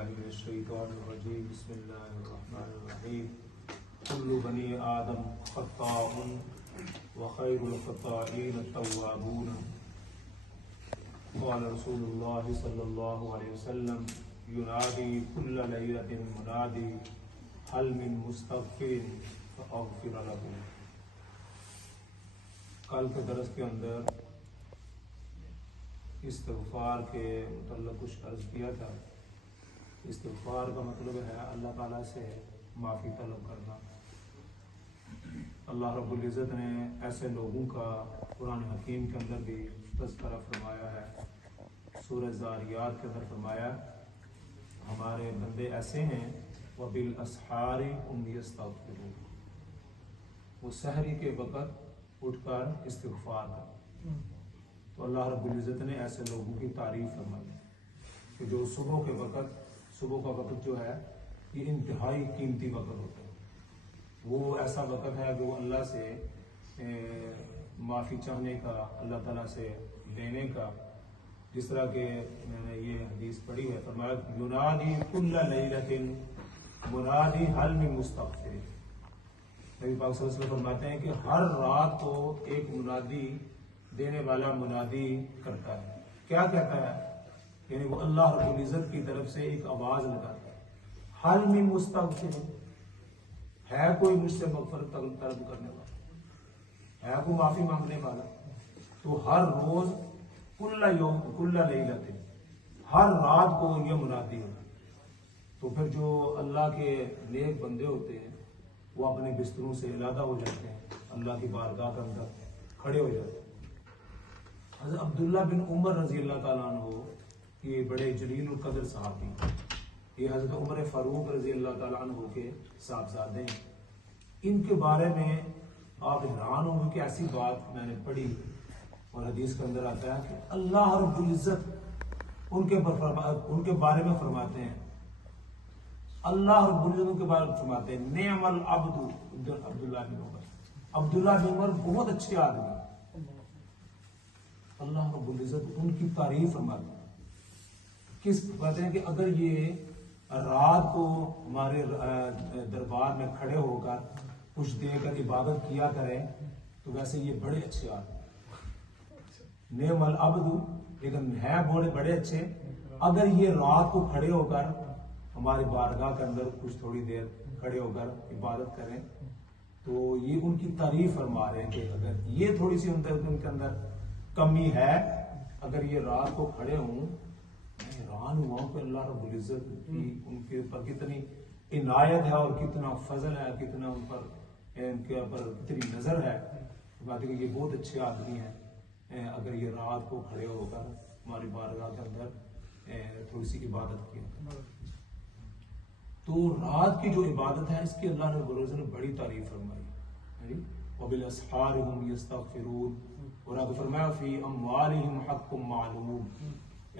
बिस्मिल्लाहिर्रहमानिर्रहीम बिस्मिल्लाहिर्रहमानिर्रहीम कुल्लु बनी आदम खत्ताउन व खैरुल खत्ताईन अत-तव्वाबून क़ाल रसूलुल्लाह सल्लल्लाहु अलैहि वसल्लम युनादी कुल्ल लैलतिन मुनादी हल मिन मुस्तग़फिरिन फ़अग़फ़िर लहू। कल के दरस के अंदर इस्तिग़फ़ार के मुतल्लिक़ कुछ अर्ज़ किया था। इस्तिग़फ़ार का मतलब है अल्लाह ताला से माफ़ी तलब करना। अल्लाह रब्बुल इज़्ज़त ने ऐसे लोगों का कुरान हकीम के अंदर भी तज़किरा फरमाया है। सूरह ज़ारियात के अंदर फरमाया हमारे बंदे ऐसे हैं व बिल अस्हारी हुम यस्तग़फ़िरून, वो सहरी के वक़्त उठकर इस्तिग़फ़ार करते। तो अल्लाह रब्बुल इज़्ज़त ने ऐसे लोगों की तारीफ़ फरमाई कि जो सुबह के वक़्त, सुबह का वक़्त जो है ये इंतहाई कीमती वक़्त होता है। वो ऐसा वक़्त है जो अल्लाह से माफ़ी चाहने का, अल्लाह ताला से लेने का। जिस तरह के मैंने ये हदीस पढ़ी है, फरमाया युनादी कुल्ल लैलतिन मुनादी हल मिन मुस्तग़फ़िरिन। नबी पाक सल्लल्लाहु अलैहि वसल्लम फरमाते हैं कि हर रात को एक मुनादी देने वाला मुनादी करता है। क्या कहता है? यानी वो अल्लाह रब्बुल इज़्ज़त की तरफ से एक आवाज लगाता है, हल मिन मुस्तग़फ़िरिन, है कोई मुझसे मग़फ़िरत तलब करने वाला, है कोई माफी मांगने वाला? तो हर रोज कुल्ला यौम कुल्ला लैलतिन, हर रात को ये मुनादी होता। तो फिर जो अल्लाह के नेक बंदे होते हैं वो अपने बिस्तरों से अलहदा हो जाते हैं, अल्लाह की बारगाह के अंदर खड़े हो जाते हैं। हज़रत अब्दुल्ला बिन उमर रज़ी अल्लाह ताला अन्हु ये बड़े जलील कदर साहब हैं। ये हज़रत उमर फारूक रज़ी अल्लाह ताला अन्हु के साहबजादे हैं। इनके बारे में आप हैरान होंगे कि ऐसी बात मैंने पढ़ी और हदीस के अंदर आता है कि अल्लाह रब्बुल इज़्ज़त उनके बारे में फरमाते हैं, अल्लाह रब्बुल इज़्ज़त के बारे में फरमाते हैं नेअमल अब्दु अब्दुल्लाह बिन उमर, अब्दुल्लाह बिन उमर बहुत अच्छे आदमी। अल्लाह रब्बुल इज़्ज़त उनकी तारीफ फरमाते हैं। किस कहते हैं कि अगर ये रात को हमारे दरबार में खड़े होकर कुछ देर कर इबादत किया करें तो वैसे ये बड़े अच्छे आदमी, नेमल अब्दु, लेकिन है बड़े अच्छे। अगर ये रात को खड़े होकर हमारे बारगाह के अंदर कुछ थोड़ी देर खड़े होकर इबादत करें तो ये उनकी तारीफ फरमा रहे हैं कि अगर ये थोड़ी सी उनके अंदर कमी है, अगर ये रात को खड़े हों, हैरान हुआ कि अल्लाह रब्बुल इज़्ज़त की उनके ऊपर कितनी इनायत है और कितना फजल है, कितना उन पर इनके ऊपर कितनी नजर है। बात है कि ये बहुत अच्छे आदमी हैं अगर ये रात को खड़े होकर हमारी बारगाह के अंदर थोड़ी सी इबादत की। तो रात की जो इबादत है इसकी अल्लाह ने बड़ी तारीफ फरमाई। वबिल अस्हार हुम यस्तग़फ़िरून, और आगे फरमाया फी अम्वालिहिम हक़्क़ुम मालूम,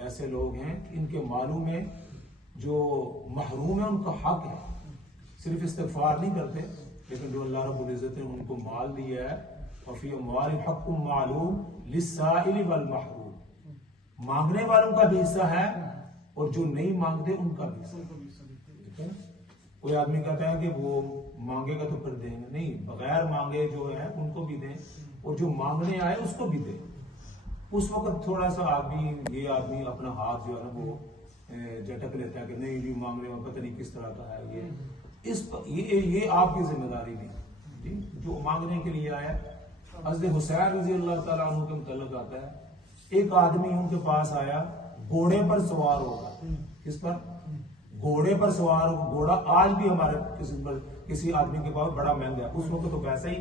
ऐसे लोग हैं कि इनके मालूम में जो महरूम है उनका हक है। सिर्फ इस्तिग़फ़ार नहीं करते, लेकिन जो अल्लाह रब्बुल इज़्ज़त ने उनको माल दिया है, वफ़ी अम्वालिहिम हक़्क़ुम मालूम लिस्साइल वल महरूम, मांगने वालों का भी हिस्सा है और जो नहीं मांगते उनका भी हिस्सा। कोई आदमी कहता है कि वो मांगेगा तो फिर देंगे, नहीं, बगैर मांगे जो है उनको भी दें और जो मांगने आए उसको भी दें। उस वक्त थोड़ा सा ये आदमी अपना हाथ जो है ना वो झटक लेता है कि नहीं भी मांगने में पता नहीं किस तरह का है ये आपकी जिम्मेदारी नहीं, जो मांगने के लिए आया। हज़रत हुसैन रज़ी अल्लाह ताला अन्हु के मुतल्लिक़ आता है, एक आदमी उनके पास आया घोड़े पर सवार होगा। किस पर? घोड़े पर सवार होगा। घोड़ा आज भी हमारे किसी आदमी के पास बड़ा महंगा है। उस वक्त तो वैसे ही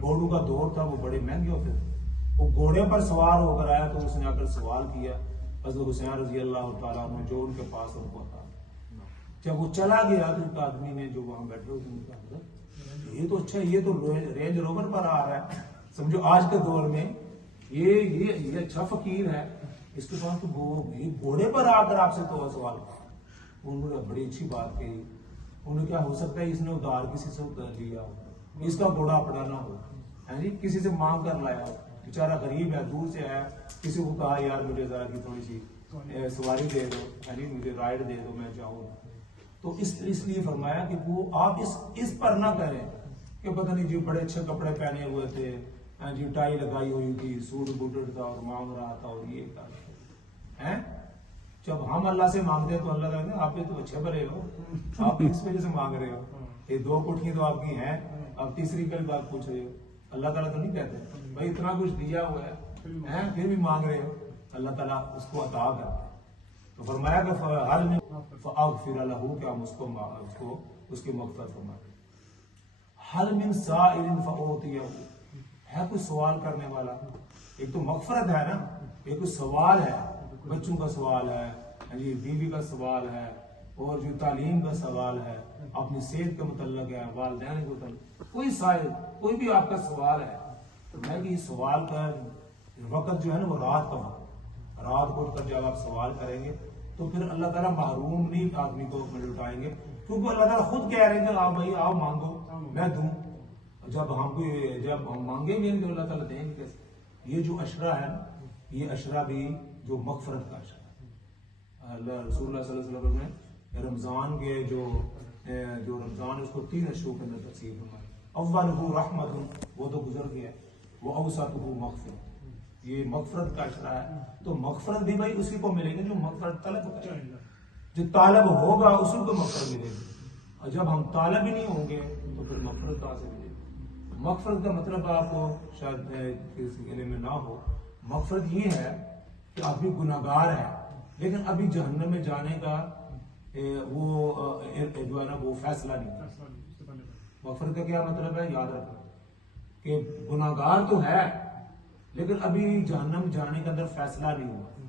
घोड़ों का दौर था, वो बड़े महंगे होते थे। वो घोड़े पर सवार होकर आया तो उसने आकर सवाल किया हज़रत हुसैन रज़ी अल्लाह ताला अन्हु जो उनके पास उनको था। जब वो चला गया तो एक आदमी ने जो वहां बैठे हुए, ये तो अच्छा, ये तो रेंज रोवर पर आ रहा है, समझो आज के दौर में ये अच्छा फकीर है, इसके पास तो घोड़े पर आकर आपसे तो सवाल। उन्होंने बड़ी अच्छी बात कही। उन्हें क्या हो सकता है इसने उधार किसी से उधार लिया हो, इसका घोड़ा अपना ना हो, है जी, किसी से मांग कर लाया हो, बेचारा गरीब है, दूर से आया, किसी को कहा यार मुझे जरा की थोड़ी सी सवारी दे दो, यानी मुझे राइड दे दो, मैं जाऊँ। तो इसलिए फरमाया कि वो आप इस पर ना करें कि पता नहीं जी बड़े अच्छे कपड़े पहने हुए थे, जी टाई लगाई हुई थी, सूट बूटेड था और मांग रहा था और ये कर हैं। जब हम अल्लाह से मांगते हैं तो अल्लाह कहते हैं आप तो अच्छे भले हो, आप किस वजह से मांग रहे हो, ये 2 कोठियां तो आपकी हैं, अब तीसरी कल बात पूछ रहे हो। अल्लाह ताला तो नहीं कहते भाई इतना कुछ दिया हुआ है फिर भी मांग रहे हो, अल्लाह ताला उसको अता करते हैं। तो फरमाया कि हल में फअग़फ़िर लहू, क्या हम उसको उसकी मग़फ़िरत फरमाए। हल मिन साइलिन फअूतियहू, है कोई सवाल करने वाला। एक तो मग़फ़िरत है ना, एक तो सवाल है, बच्चों का सवाल है, जी बीवी का सवाल है, और जो तालीम का सवाल है, अपनी सेहत के मुतल्लिक़ है, वालिदैन के मुतल्लिक़, कोई साइल कोई भी आपका सवाल है तो मैं कि सवाल का वक़्त जो है ना वो रात का वक़्त, रात को उठकर जब आप सवाल करेंगे तो फिर अल्लाह ताला महरूम नहीं आदमी को लुटाएंगे, क्योंकि अल्लाह ताला खुद कह रहे हैं कि आप भाई आओ मांगो मैं दूं। जब हम मांगेंगे तो अल्लाह ताला देंगे कैसे। ये जो अशरा है ना, ये अशरा भी जो मग़फ़िरत का अशरा है। अल्लाह रसूलुल्लाह सल्लल्लाहु अलैहि वसल्लम ने रमजान के जो रमजान है उसको 3 अशरों के अंदर तक़सीम फरमाया। अव्वलुहु रहमतुन, वो तो गुजर गया, वो अवसतुहु मग़फ़िरत, ये मग़फ़िरत का अशरा है। तो मग़फ़िरत भी भाई उसी को मिलेगी जो मग़फ़िरत तलब करेगा, जो तालब होगा उसी को मग़फ़िरत मिलेगी। और जब हम तालब ही नहीं होंगे तो फिर मग़फ़िरत कहाँ से मिलेगी। मग़फ़िरत का मतलब आपको शायद किसी के लिए में ना हो, मग़फ़िरत ये है कि आप भी गुनाहगार है लेकिन अभी जहन्नम में जाने का वो जो है ना वो फैसला नहीं। मग़फ़िरत का क्या मतलब है, याद रखना कि गुनाहगार तो है लेकिन अभी जहन्नम जाने के अंदर फैसला नहीं हुआ।